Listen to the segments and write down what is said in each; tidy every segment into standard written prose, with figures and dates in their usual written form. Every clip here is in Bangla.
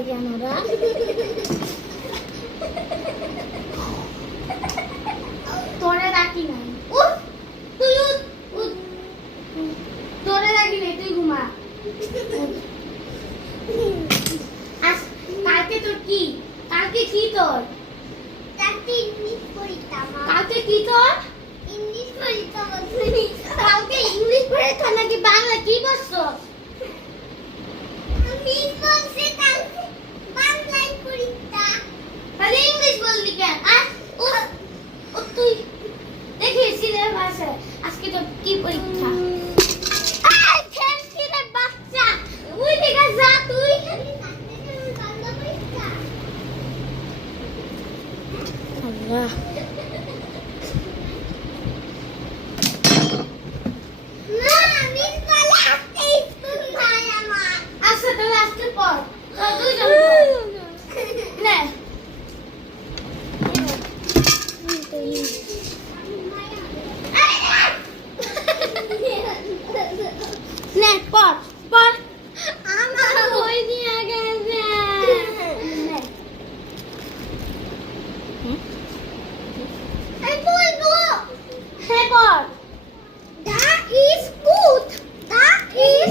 করে কেন ওরা? তোরে ডাকি নাই। উঠ, তুই উঠ, উঠ। তোরে ডাকি নাই, তুই ঘুমা। কালকে তোর কি? কালকে কি তোর? কালকে ইংলিশ পরীক্ষা। কালকে কি তোর? ইংলিশ পরীক্ষা। কালকে ইংলিশ পরীক্ষা নাকি বাংলা কি বলছো? মিস বলছে কালকে বাংলায় পরীক্ষা। তাহলে ইংলিশ বললি কেন? তুই দেখি সিলেবাসে আজকে তোর কি পরীক্ষা? বাচ্চা ওই দিকে যা তুই। বাংলা পরীক্ষা। আল্লাহ না মিস বলে আজকে স্কুল নাই আমার। আচ্ছা তাহলে আজকে পর দুইজন নে নে পর পর আমার বই নিয়ে গেছে আমি বলবো হে পর that is good. That is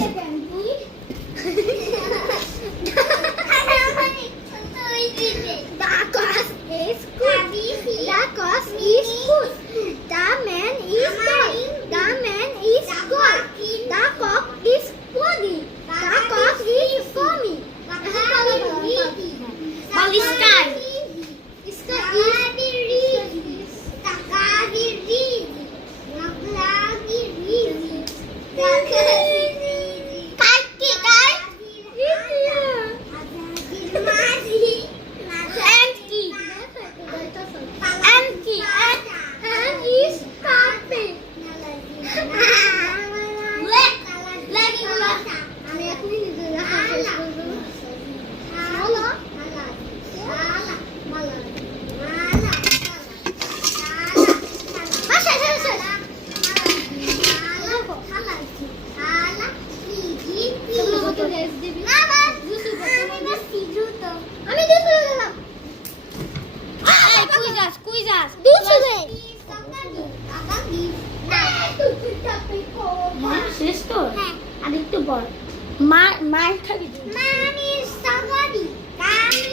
The cause is good. The cause is good. The man is tall. The man is good. The cock is body. The cock is foamy. Bali sky. শেষ তো আর একটু পর মা মায়ের খাবি Mommy, somebody. Mommy,